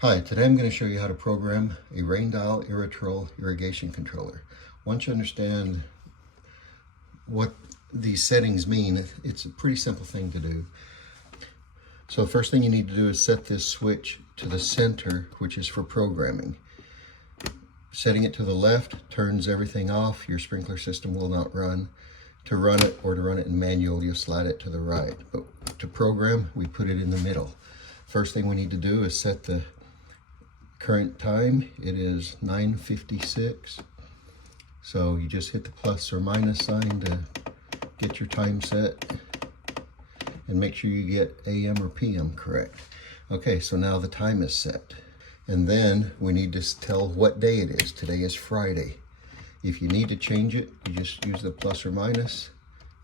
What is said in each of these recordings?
Hi, today I'm going to show you how to program a Rain Dial Irritrol irrigation controller. Once you understand what these settings mean, it's a pretty simple thing to do. So the first thing you need to do is set this switch to the center, which is for programming. Setting it to the left turns everything off. Your sprinkler system will not run. To run it or to run it in manual, you'll slide it to the right. But to program, we put it in the middle. First thing we need to do is set the current time. It is 9:56. So you just hit the plus or minus sign to get your time set and make sure you get AM or PM correct. Okay, so now the time is set. And then we need to tell what day it is. Today is Friday. If you need to change it, you just use the plus or minus.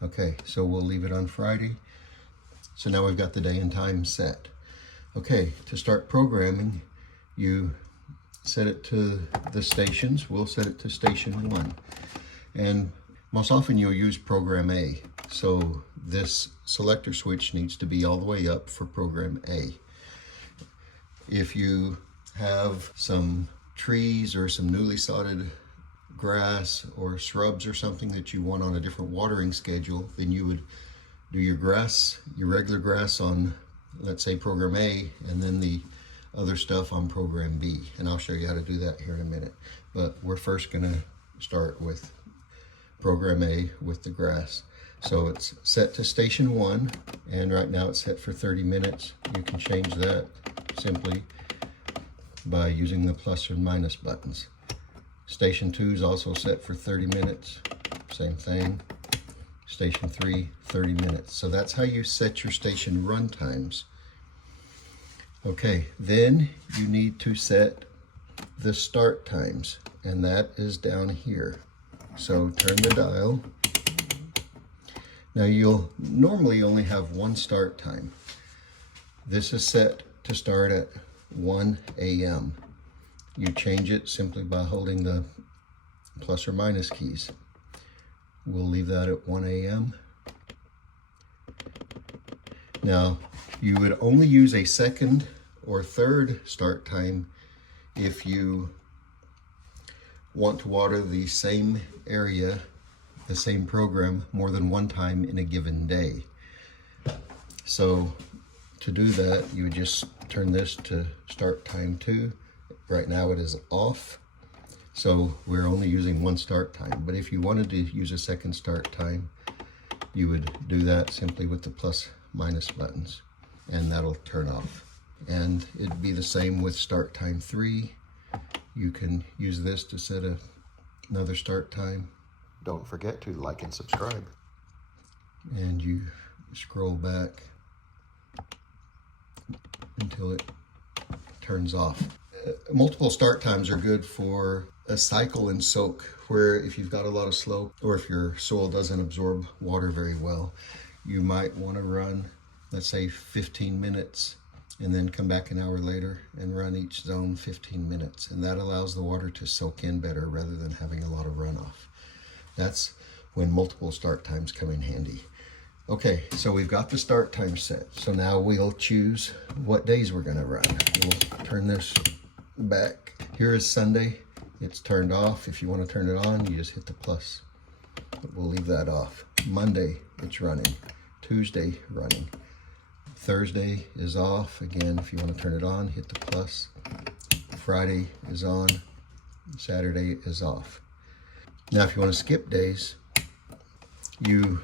Okay, so we'll leave it on Friday. So now we've got the day and time set. Okay, to start programming, you set it to the stations. We'll set it to station 1. And most often you'll use program A. So this selector switch needs to be all the way up for program A. If you have some trees or some newly sodded grass or shrubs or something that you want on a different watering schedule, then you would do your grass, your regular grass on, let's say, program A, and then the other stuff on program B. And I'll show you how to do that here in a minute. But we're first gonna start with program A with the grass. So it's set to station 1, and right now it's set for 30 minutes. You can change that simply by using the plus or minus buttons. Station 2 is also set for 30 minutes. Same thing. Station 3, 30 minutes. So that's how you set your station run times. Okay, then you need to set the start times, and that is down here. So turn the dial. Now you'll normally only have one start time. This is set to start at 1 AM. You change it simply by holding the plus or minus keys. We'll leave that at 1 AM. Now, you would only use a second or third start time if you want to water the same area, the same program, more than one time in a given day. So to do that, you would just turn this to start time 2. Right now it is off, so we're only using one start time. But if you wanted to use a second start time, you would do that simply with the plus minus buttons, and that'll turn off. And it'd be the same with start time 3. You can use this to set another start time. Don't forget to like and subscribe. And you scroll back until it turns off. Multiple start times are good for a cycle and soak, where if you've got a lot of slope or if your soil doesn't absorb water very well, you might want to run, let's say, 15 minutes and then come back an hour later and run each zone 15 minutes. And that allows the water to soak in better rather than having a lot of runoff. That's when multiple start times come in handy. Okay, so we've got the start time set. So now we'll choose what days we're gonna run. We'll turn this back. Here is Sunday. It's turned off. If you want to turn it on, you just hit the plus. But we'll leave that off. Monday, it's running. Tuesday, running. Thursday is off. Again, if you want to turn it on, hit the plus. Friday is on. Saturday is off. Now, if you want to skip days, you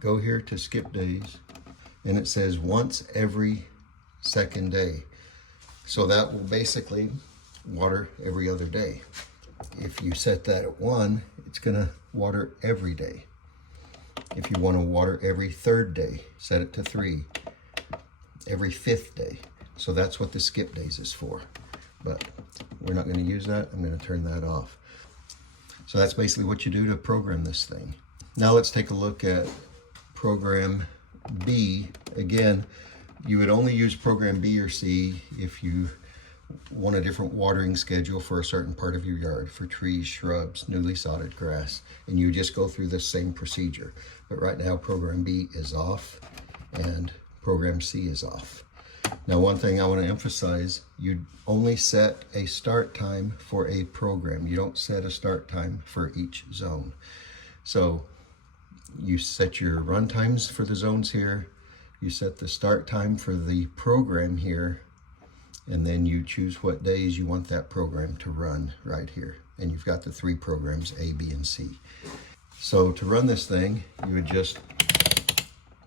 go here to skip days, and it says once every second day. So that will basically water every other day. If you set that at 1, it's gonna water every day. If you want to water every 3rd day, set it to 3. Every 5th day. So that's what the skip days is for. But we're not gonna use that. I'm gonna turn that off. So that's basically what you do to program this thing. Now let's take a look at program B. Again, you would only use program B or C if you want a different watering schedule for a certain part of your yard, for trees, shrubs, newly sodded grass, and you just go through this same procedure. But right now program B is off and program C is off. Now, one thing I want to emphasize, you only set a start time for a program. You don't set a start time for each zone. So you set your run times for the zones here, you set the start time for the program here, and then you choose what days you want that program to run right here. And you've got the 3 programs, A, B, and C. So to run this thing, you would just,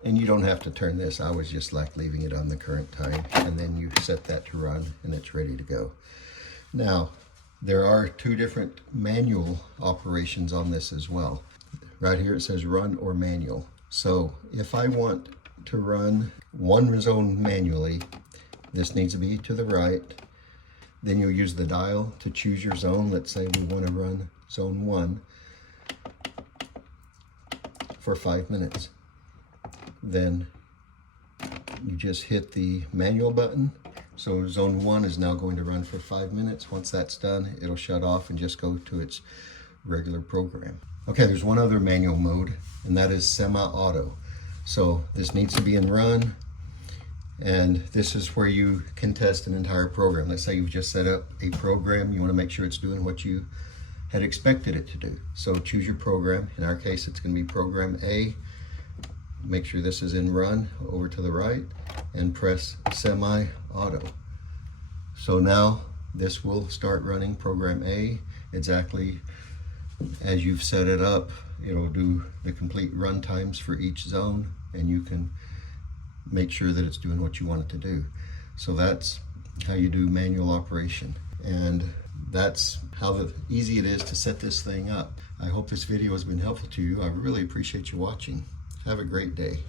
and you don't have to turn this, I was just like leaving it on the current time, and then you set that to run and it's ready to go. Now, there are 2 different manual operations on this as well. Right here it says run or manual. So if I want to run one zone manually, this needs to be to the right. Then you'll use the dial to choose your zone. Let's say we want to run zone 1 for 5 minutes. Then you just hit the manual button. So zone 1 is now going to run for 5 minutes. Once that's done, it'll shut off and just go to its regular program. Okay, there's one other manual mode, and that is semi-auto. So this needs to be in run, and this is where you can test an entire program. Let's say you've just set up a program, you want to make sure it's doing what you had expected it to do. So choose your program. In our case, it's going to be program A. Make sure this is in run over to the right, and press semi-auto. So now this will start running program A exactly as you've set it up. It'll do the complete run times for each zone, and you can make sure that it's doing what you want it to do. So that's how you do manual operation, and that's how easy it is to set this thing up. I hope this video has been helpful to you. I really appreciate you watching. Have a great day.